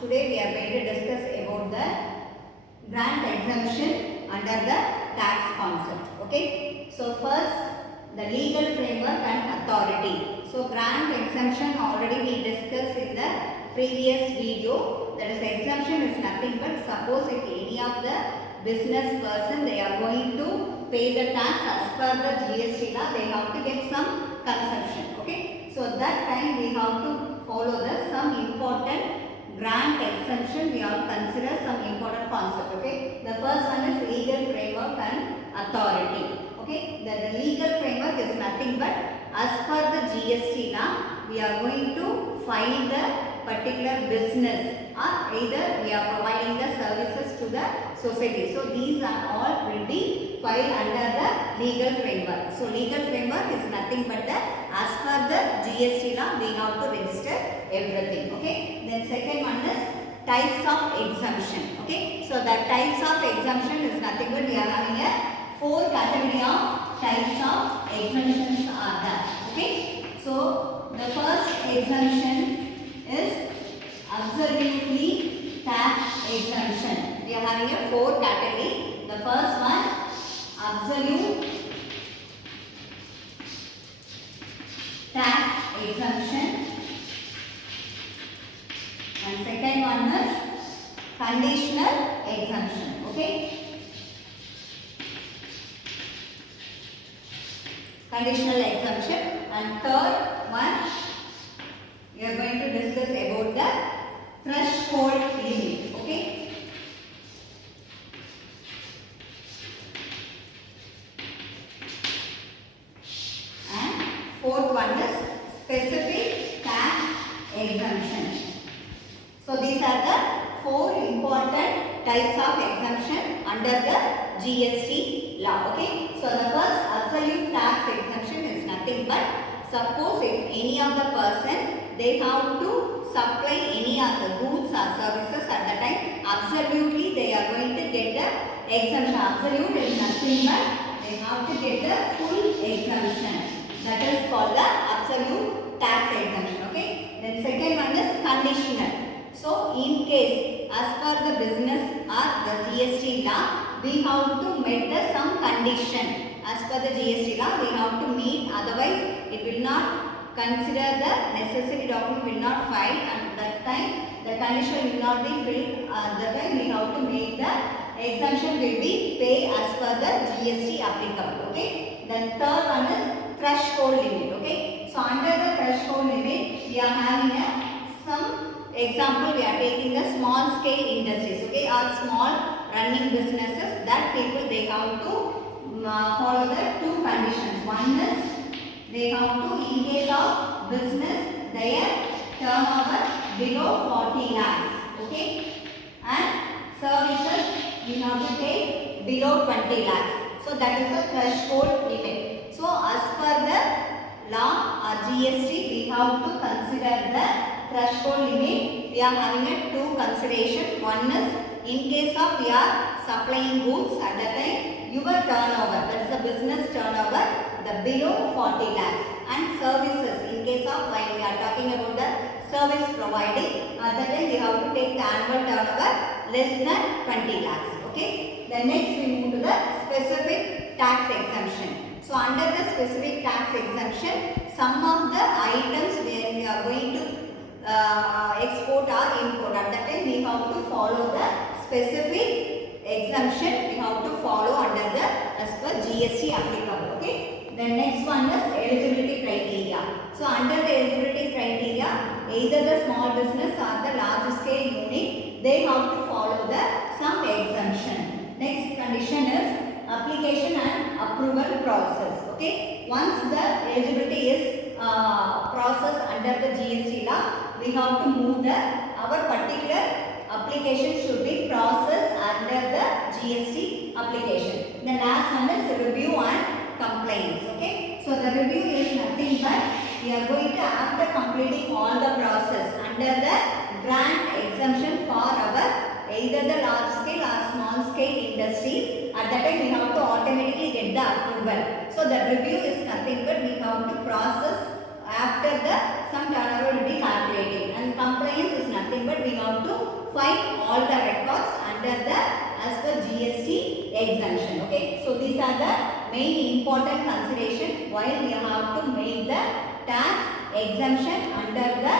Today we are going to discuss about the grant exemption under the tax concept. Okay. So first, the legal framework and authority. So grant exemption already we discussed in the previous video. That is, exemption is nothing but suppose if any of the business person they are going to pay the tax as per the GST law, they have to get some concession. Okay. So that time we have to follow the some important grant exemption. We have consider some important concept. Okay. The first one is legal framework and authority. Okay. The legal framework is nothing but as per the GST law, we are going to file the particular business or either we are providing the services to the society. So these are all will be filed under the legal framework. So legal framework is nothing but the as per the GST law we have to register everything. Okay. Then second one is types of exemption. Okay. So the types of exemption is nothing but we are having a 4 category of types of exemptions are there. Okay. So the first exemption is absolutely tax exemption. We are having a 4 category. The first one, absolute tax exemption, and second one is conditional exemption. Okay. Conditional exemption, and third one we are going to discuss about the threshold limit. Okay. And fourth one is specific tax exemption. So these are the 4 important types of exemption under the GST law. Okay. So the first absolute tax exemption is nothing but suppose if any of the person they have to supply any of the goods or services at the time, absolutely they are going to get the exemption. Absolute is nothing but they have to get the full exemption. That is called the absolute tax exemption. Okay. Then second one is conditional. So in case as per the business or the GST law, we have to meet the some condition. As per the GST law, we have to meet, otherwise it will not consider the necessary document will not file, and that time the condition will not be filled. That time we have to make the exemption will be pay as per the GST applicable. Okay. Then third one is threshold limit. Okay. So under the threshold limit, we are having some example. We are taking the small scale industries. Okay, or small running businesses, that people they have to follow the 2 conditions. One is they have to, in case of business, their turnover below 40 lakhs. Okay, and services we have to take below 20 lakhs. So that is the threshold limit. So as per the law or GST, we have to consider the threshold limit. We are having a 2 consideration. One is in case of we are supplying goods at that time, your turnover, that is the business turnover, the below 40 lakhs, and services in case of when we are talking about the service providing, at that time we have to take the annual turnover less than 20 lakhs. Okay. Then next we move to the specific tax exemption. So under the specific tax exemption, some of the items where we are going to export or import, at that time we have to follow the specific exemption. We have to follow under the as per GST applicable. Okay. The next one is eligibility criteria. So under the eligibility criteria, either the small business or the large scale unit, they have to follow the some exemption. Next condition is application and approval process. Okay. Once the eligibility is processed under the GST law, we have to move the our particular application should be processed under the GST application. The last one is review and complaints. Okay. So the review is nothing but we are going to, after completing all the process under the grant exemption for our either the large scale or small scale industries, at that time we have to automatically get the approval. So the review is nothing but we have to process after the some turnover will be calculated, and compliance is nothing but we have to all the records under the as per GST exemption. Okay, so these are the main important consideration while we have to make the tax exemption under the